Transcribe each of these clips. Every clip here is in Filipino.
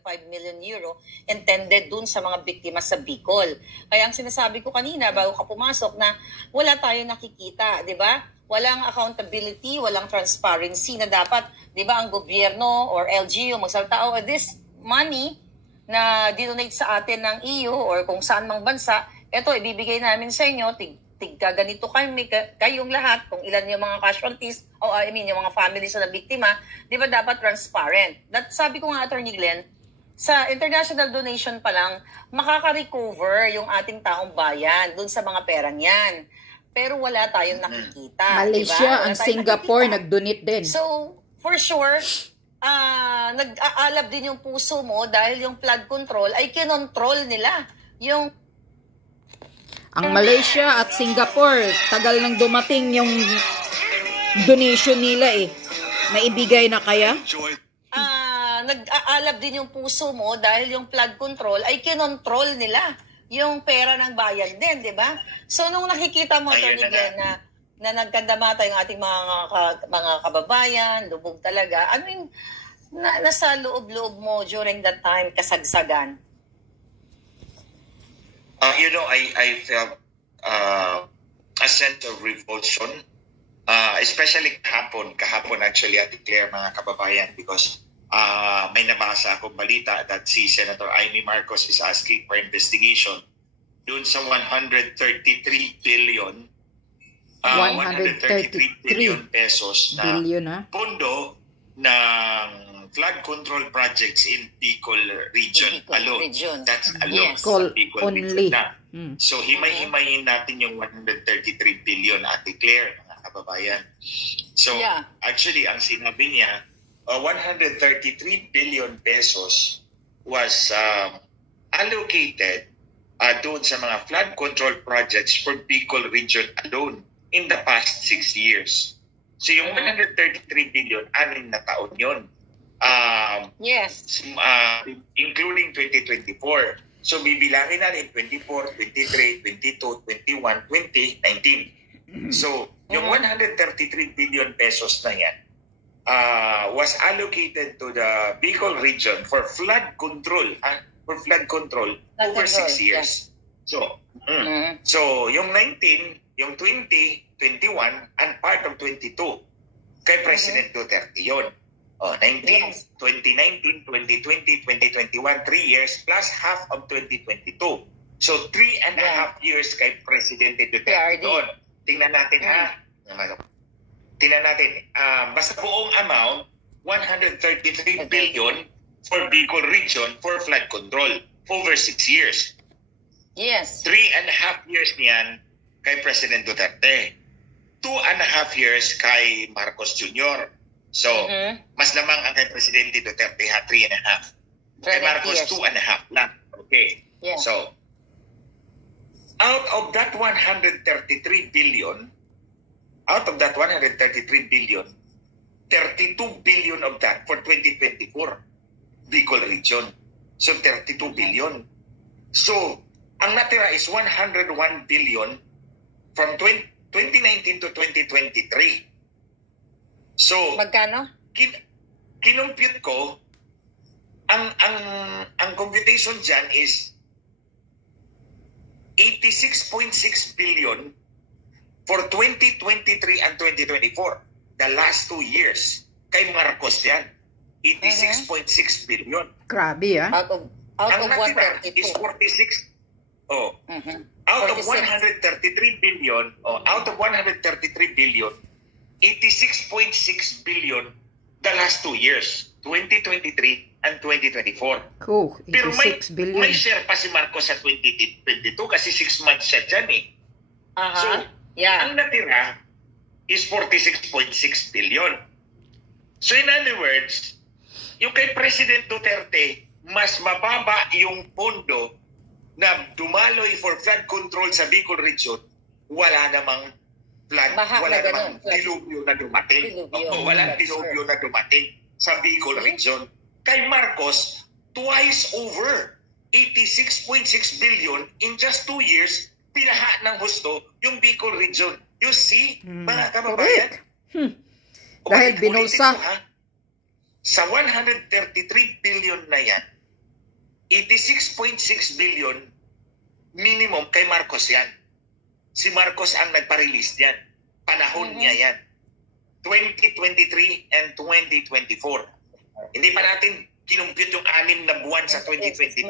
5 million euro intended dun sa mga biktima sa Bicol. Kaya ang sinasabi ko kanina bago ka pumasok na wala tayong nakikita, di ba? Walang accountability, walang transparency na dapat, di ba, ang gobyerno or LGU magsalta, oh, this money na dinonate sa atin ng EU or kung saan mang bansa, eto, ibibigay namin sa inyo, tigka ganito kayong lahat, kung ilan yung mga casualties, o yung mga families na biktima, di ba dapat transparent? Sabi ko nga, Attorney Glenn, sa international donation pa lang, makaka-recover yung ating taong bayan dun sa mga perang yan. Pero wala tayong nakikita. Malaysia, diba? ang Singapore, nag-donate din. So, for sure, nag-aalab din yung puso mo dahil yung flood control ay kinontrol nila. Ang Malaysia at Singapore, tagal nang dumating yung donation nila eh. Naibigay na kaya? Nag-aalab din yung puso mo dahil yung flood control ay kinontrol nila yung pera ng bayan din, di ba? So, nung nakikita mo, Atty. Glenn, na nagkandamata yung ating mga kababayan, lubog talaga, ano yung nasa loob-loob mo during that time, kasagsagan? I felt a sense of revulsion, especially kahapon actually, Ate Claire, mga kababayan, because may nabasa akong balita that si Senator Amy Marcos is asking for investigation dun sa 133 billion pesos na pondo ng flood control projects in Bicol region alone. That's alone. Bicol region na. So himay-himayin natin yung 133 billion, Ate Claire, mga kababayan. So actually, ang sinabi niya, 133 billion pesos was allocated doon sa mga flood control projects for Bicol region alone in the past 6 years. So yung 133 billion, 6 na taon yun. Yes. Including 2024. So bibilangin natin 24, 23, 22, 21, 20, 19. So yung 133 billion pesos na yan, was allocated to the Bicol region for flood control, over 6 years. So, so yung 19, yung 20, 21, and part of 22 kay President Duterte yun. 2019, 2020, 2021, 3 years plus half of 2022. So 3.5 years kay Presidente Duterte doon. Tingnan natin Tingnan natin, basta buong amount, 133 billion for Bicol region for flood control over 6 years. Yes. 3.5 years niyan kay President Duterte. 2.5 years kay Marcos Jr. So, mas lamang ang kay Presidente Duterte 3.5. Kay Marcos, 2.5 lang. Okay. Yeah. So, out of that 133 billion, 32 billion of that for 2024 Bicol region. So 32 billion. So ang natira is 101 billion from 2019 to 2023. So magkano? Kinumpute ko ang computation dyan is 86.6 billion for 2023 and 2024, the last 2 years. Kay Marcos yan, 86.6 billion. Grabe, ah. Out of 132. Is 46. Out of 133 billion, out of 133 billion, 86.6 billion the last 2 years, 2023 and 2024. Cool, 86 Pero billion. May share pa si Marcos sa 2022 kasi 6 months siya dyan eh. So, ang natira is 46.6 billion. So in other words, yung kay President Duterte, mas mababa yung pondo na dumaloy for flood control sa Bicol region, wala namang flood, wala namang dilubyo na dumating. Walang dilubyo na dumating sa Bicol region. Kay Marcos, twice over, 86.6 billion in just 2 years, pinaha ng husto yung Bicol region. You see, mga kababayan? Dahil binulsa. Sa 133 billion na yan, 86.6 billion minimum kay Marcos yan. Si Marcos ang nagpa-release yan. Panahon niya yan. 2023 and 2024. Hindi pa natin kinumpute yung 6 na buwan sa 2022.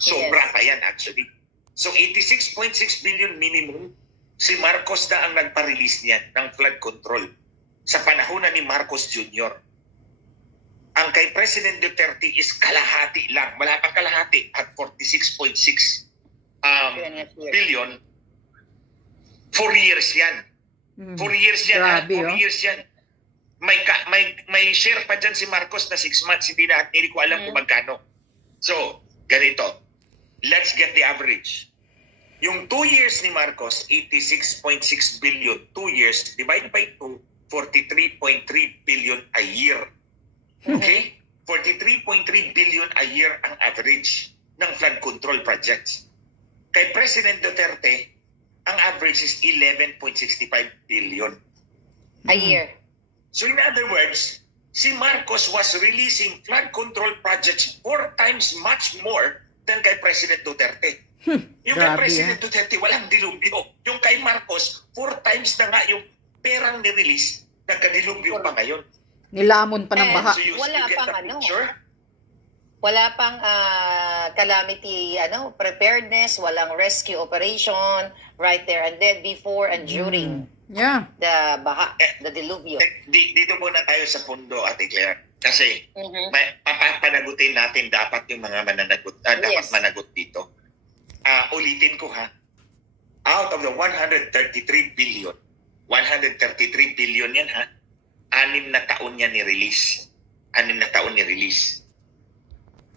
Sobra pa yan actually. So 86.6 billion minimum, si Marcos na ang nagpa-release niyan ng flood control sa panahon ni Marcos Jr. Ang kay President Duterte is kalahati lang. Wala pang kalahati at 46.6 billion. 4 years yan. 4 years yan. Grabe, 4 years yan. May share pa dyan si Marcos na 6 months. Hindi ko alam kung magkano. So, ganito. Let's get the average. Yung 2 years ni Marcos, 86.6 billion. 2 years, divide by 2, 43.3 billion a year. Okay? 43.3 billion a year ang average ng flood control projects. Kay President Duterte, ang average is 11.65 billion a year. So in other words, si Marcos was releasing flood control projects 4 times much more than kay President Duterte. Yung kay President Duterte, walang dilubyo. Yung kay Marcos, 4 times na nga yung perang ni-release, nagkadilubyo pa ngayon. Nilamon pa ng baha. So wala pang wala pang calamity preparedness, walang rescue operation right there and then before and during the baha, the dilubyo. Dito muna tayo sa pundo, Ate Claire. Kasi papanagutin natin dapat yung mga mananagot, dapat managot dito. Ulitin ko ha. Out of the 133 billion yan ha. 6 na taon niya ni-release. 6 na taon ni-release.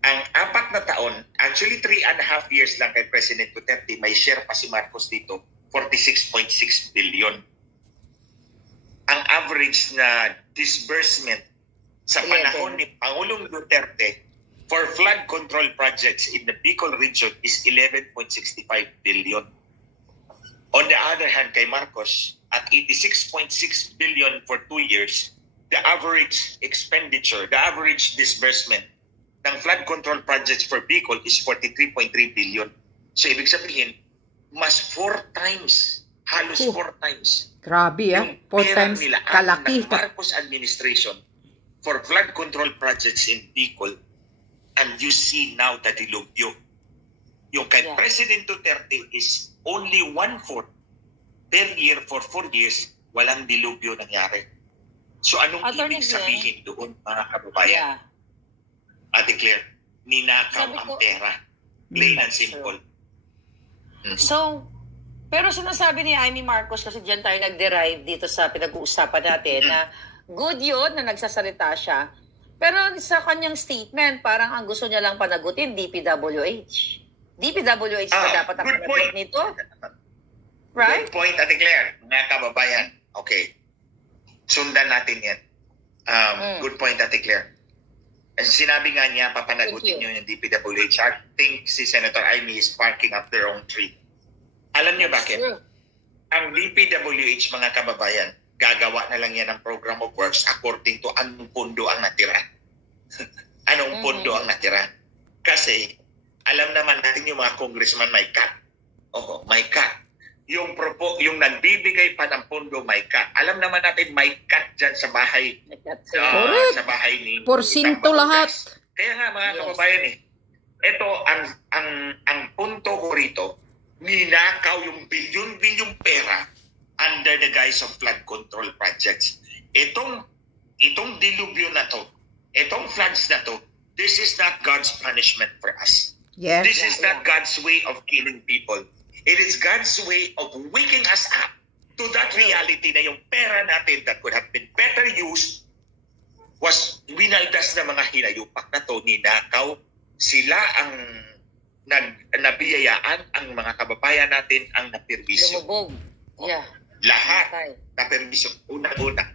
Ang 4 na taon, actually 3.5 years lang kay President Duterte, may share pa si Marcos dito, 46.6 billion. Ang average na disbursement sa panahon ni Pangulong Duterte for flood control projects in the Bicol region is 11.65 billion. On the other hand, kay Marcos, at 86.6 billion for 2 years, the average expenditure, the average disbursement ng flood control projects for Bicol is 43.3 billion. So, ibig sabihin, mas 4 times, halos 4 times. Grabe 4 times kalaki. Ng Marcos administration for flood control projects in Bicol, and you see now the dilubyo. Yung kay President Duterte is only 1/4 per year for 4 years, walang dilubyo nangyari. So anong ibig sabihin doon, mga kababayan? Ate Claire, ninakaw ang pera. Plain and simple. So, pero sinasabi ni Amy Marcos, kasi dyan tayo nag-derive dito sa pinag-uusapan natin, na good yun na nagsasalita siya. Pero sa kanyang statement, parang ang gusto niya lang panagutin, DPWH. DPWH ba dapat ang panagot nito? Right? Good point, Ate Claire. Mga kababayan. Okay. Sundan natin yan. Good point, Ate Claire. Sinabi nga niya, papanagutin niyo yung DPWH. I think si Senator Amy is barking up their own tree. Alam niyo bakit? Ang DPWH, mga kababayan, gagawa na lang yan ng program of works according to anong pondo ang natira. Anong pondo ang natira. Kasi, alam naman natin yung mga congressman may cut. Oo, may cut. Yung nagbibigay pa ng pondo may cut. Alam naman natin may cut dyan sa bahay. Sa bahay ni Porsinto lahat. Kaya nga mga kababayan ito ang punto ko rito, ninakaw yung bilyon-bilyong pera under the guise of flood control projects. Itong dilubyo na to, itong floods na to, this is not God's punishment for us. Yes. This is not God's way of killing people. It is God's way of waking us up to that reality na yung pera natin that could have been better used was winaldas na mga hinayupak na to, ninakaw. Sila ang nabiyayaan, ang mga kababayan natin ang napermisyo. Lumubog. Yeah. Lahat napermisyo. Una-una,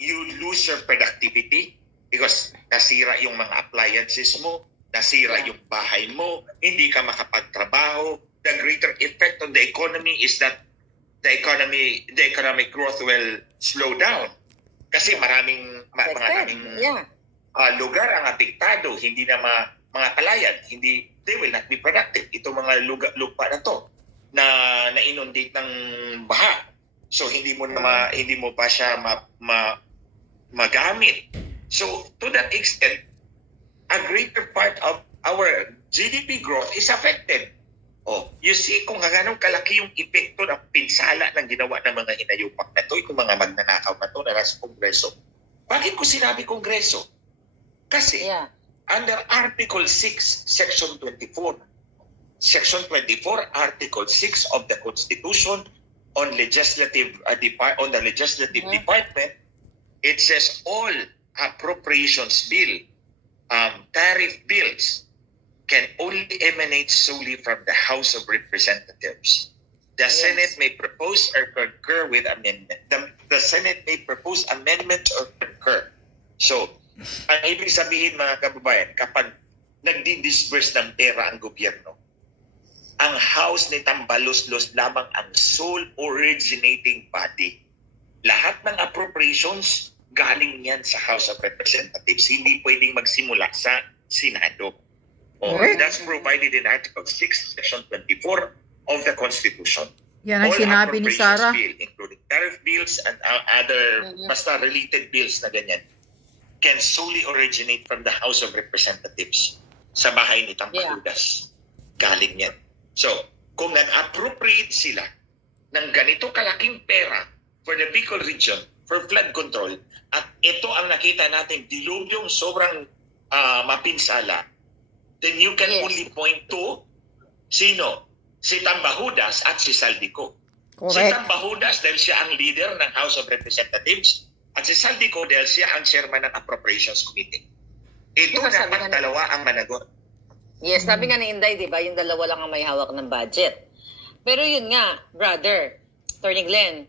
you lose your productivity because nasira yung mga appliances mo, nasira yung bahay mo, hindi ka makapagtrabaho. The greater effect on the economy is that the economic growth will slow down. Kasi maraming lugar ang apektado, hindi na mga palayan, they will not be productive. Itong mga lupa na to na inundate ng baha. So hindi mo pa siya magamit. So to that extent, a greater part of our GDP growth is affected. You see kung ganong kalaki yung epekto ng pinsala ng ginawa ng mga hinayupak na to, yung mga magnanakaw na to na nasa Kongreso. Bakit ko sinabi Kongreso? Kasi under Article 6, Section 24, Article 6 of the Constitution on the Legislative Department, it says all appropriations bill, tariff bills, can only emanate solely from the House of Representatives. The Senate may propose or concur with amendment. The Senate may propose amendment or concur. So, ang ibig sabihin mga kababayan, kapag nagdi-disburse ng pera ang gobyerno, ang House ni Tambaluslos lamang ang sole originating body. Lahat ng appropriations galing yan sa House of Representatives. Hindi pwedeng magsimula sa Senado. That's provided in Article 6, Section 24 of the Constitution. Yan ang sinabi ni Sarah. Bill, including tariff bills and other basta related bills na ganyan, can solely originate from the House of Representatives sa bahay ni Tambaludas. Galing yan. So, kung nag-appropriate sila ng ganito kalaking pera for the Bicol region, for flood control, at ito ang nakita natin, dilubyong sobrang mapinsala, then you can only point to sino? Si Tambahudas at si Saldico. Correct. Si Tambahudas dahil siya ang leader ng House of Representatives at si Saldico dahil siya ang chairman ng Appropriations Committee. Ito dapat dalawa ang managot. Yes, sabi nga ni Inday, di ba, yung dalawa lang ang may hawak ng budget. Pero yun nga, brother, Attorney Glenn,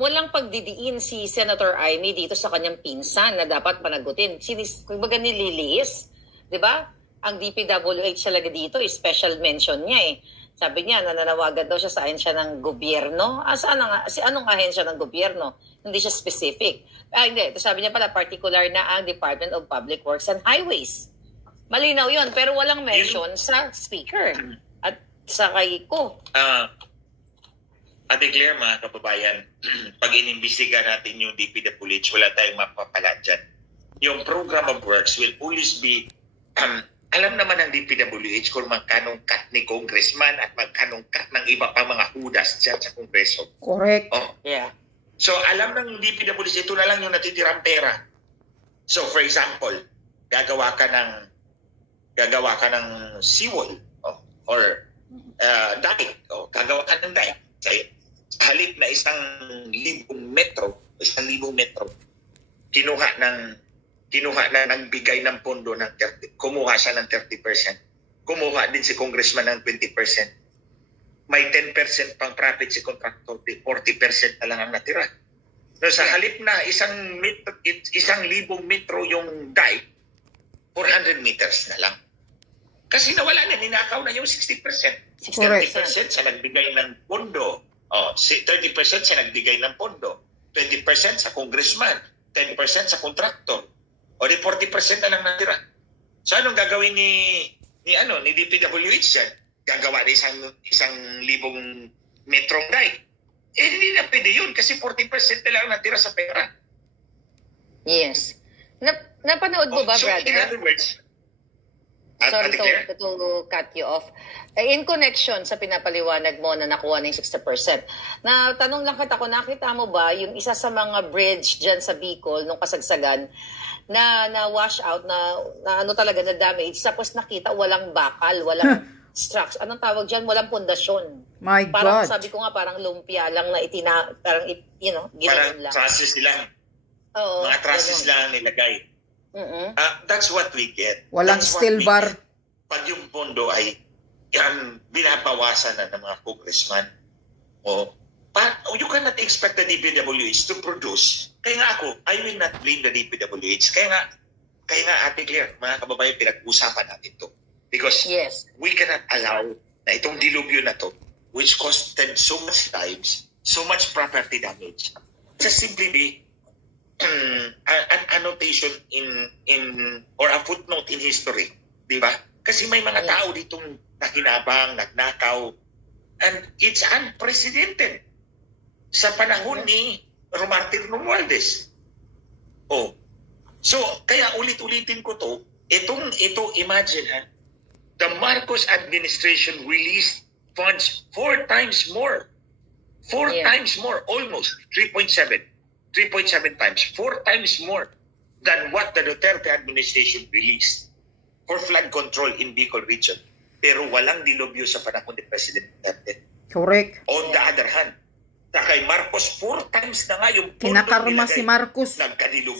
walang pagdidiin si Senator Amy dito sa kanyang pinsan na dapat panagutin. Kumbaga nililiis, di ba? Ang DPWH talaga dito, special mention niya eh. Sabi niya, nananawagan daw siya sa ahensya ng gobyerno. Anong ahensya ng gobyerno? Hindi siya specific. Hindi, ito sabi niya pala, particular na ang Department of Public Works and Highways. Malinaw yun, pero walang mention sa speaker at sa kay ko. Ate Claire, mga kababayan, pag inimbestiga natin yung DPWH, wala tayong mapapala dyan. Yung program of works will always be alam naman ng DPWH kung magkanong cut ni congressman at magkanong cut ng iba pa mga hudas dyan sa Kongreso. Correct. Yeah. So alam ng DPWH, ito na lang yung natitirang pera. So for example, gagawa ka ng seawall or dike. Gagawa ka ng dike. Halip na 1,000 metro, kinuha na nagbigay ng pondo ng 30%. Kumuha siya ng 30%. Kumuha din si congressman ng 20%. May 10% pang profit si contractor. 40% na lang ang natira. So sa halip na 1,000 metro yung dike, 400 meters na lang. Kasi nawala na, ninakaw na yung 60%. 30% sa nagbigay ng pondo. 30% sa nagbigay ng pondo. 20% sa congressman. 10% sa contractor. O di 40% na lang natira. So anong gagawin ni DPWH yan? Gagawa na 1,000 metrong dike. Hindi na pwede yun kasi 40% na lang natira sa pera. Yes. Napanood mo ba, so brother? In other words, sorry to cut you off. In connection sa pinapaliwanag mo na nakuha ng 60%, na tanong lang kita, kung nakita mo ba yung isa sa mga bridge dyan sa Bicol nung kasagsagan na wash out, na ano talaga, na damage, tapos nakita walang bakal, walang structure, anong tawag dyan, walang pundasyon. My parang, God. sabi ko nga, parang lumpia lang na parang, ginanon lang. Trusses lang. Oo, mga trusses lang nilagay. That's what we get. Walang steel bar. Pag yung pondo ay binabawasan na ng mga congressman, you cannot expect the DPWH to produce. Kaya nga ako, I will not blame the DPWH. Kaya nga Ate Claire, mga kababayan, pinag-usapan natin to. Because we cannot allow na itong dilubyo na to, which costed so much lives, so much property damage, just simply be an annotation in or a footnote in history Di ba? Kasi may mga tao ditong nakinabang, nagnakaw. And it's unprecedented sa panahon ni Martin Romualdez. Oh. So, kaya ulit-ulitin ko to. Ito, imagine ha, the Marcos administration released funds 4 times more. 4 times more, almost 3.7 times, 4 times more than what the Duterte administration released for flood control in Bicol region. Pero walang dilubyo sa panahon ni President Duterte. Correct. On the other hand, na kay Marcos 4 times na nga yung kinakarma si Marcos.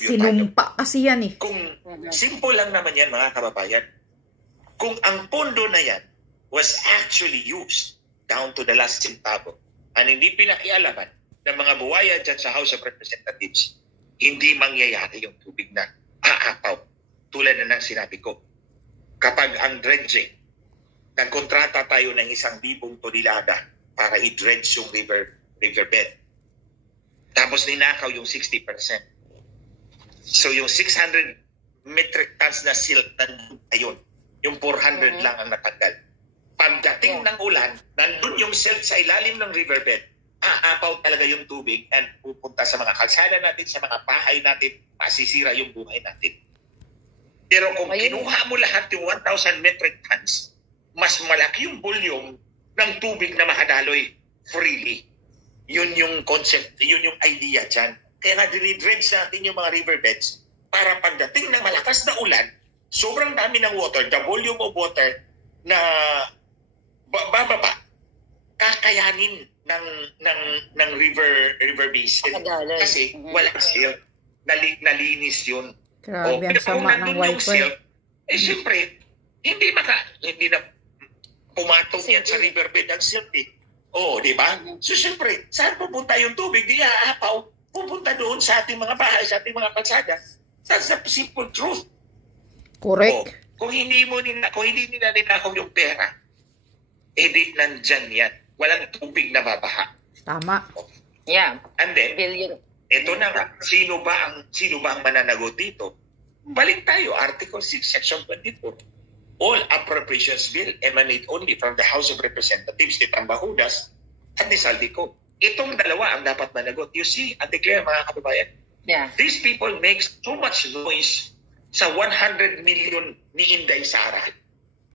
Sinumpa kasi yan eh. Kung simple lang naman yan mga kababayan, kung ang pondo na yan was actually used down to the last centavo and hindi pinakialaman ng mga buwaya dyan sa House of Representatives, hindi mangyayari yung tubig na aapaw. Tulad na ng sinabi ko, kapag ang dredging, nagkontrata tayo ng 1,000 tonelada para i-dredge yung riverbed. Tapos ninakaw yung 60%. So yung 600 metric tons na silt nandun ayun. Yung 400 lang ang natanggal. Pagdating ng ulan, nandun yung silt sa ilalim ng riverbed. Aapaw talaga yung tubig and pupunta sa mga kalsada natin, sa mga bahay natin, masisira yung buhay natin. Pero kung kinuha mo lahat yung 1,000 metric tons, mas malaki yung volume ng tubig na makadaloy freely. Yun yung concept, yun yung idea dyan. Kaya nga dinidredge natin yung mga riverbeds para pagdating ng malakas na ulan, sobrang dami ng water, the volume of water na bababa, kakayanin ng river basin. Kasi walang silt, nalinis yun. Grabe, ang sama ng wifi. Siyempre, hindi na pumatong yan sa riverbed ang silt eh. Di ba? So, siyempre, saan pupunta yung tubig? Di aapaw. Pupunta doon sa ating mga bahay, sa ating mga kalsada. That's the simple truth. Correct. Kung hindi nila ninakaw yung pera, di nandyan yan. Walang tubig na babaha. Tama. Yeah. And then, ito na nga, sino ba ang mananagot dito? Balik tayo, Article 6, Section 24. All appropriations bill emanate only from the House of Representatives ni Tambahudas at ni Saldico. Itong dalawa ang dapat managot. You see, Ate Claire, mga kababayan, these people make so much noise sa 100 million ni Inday Sara.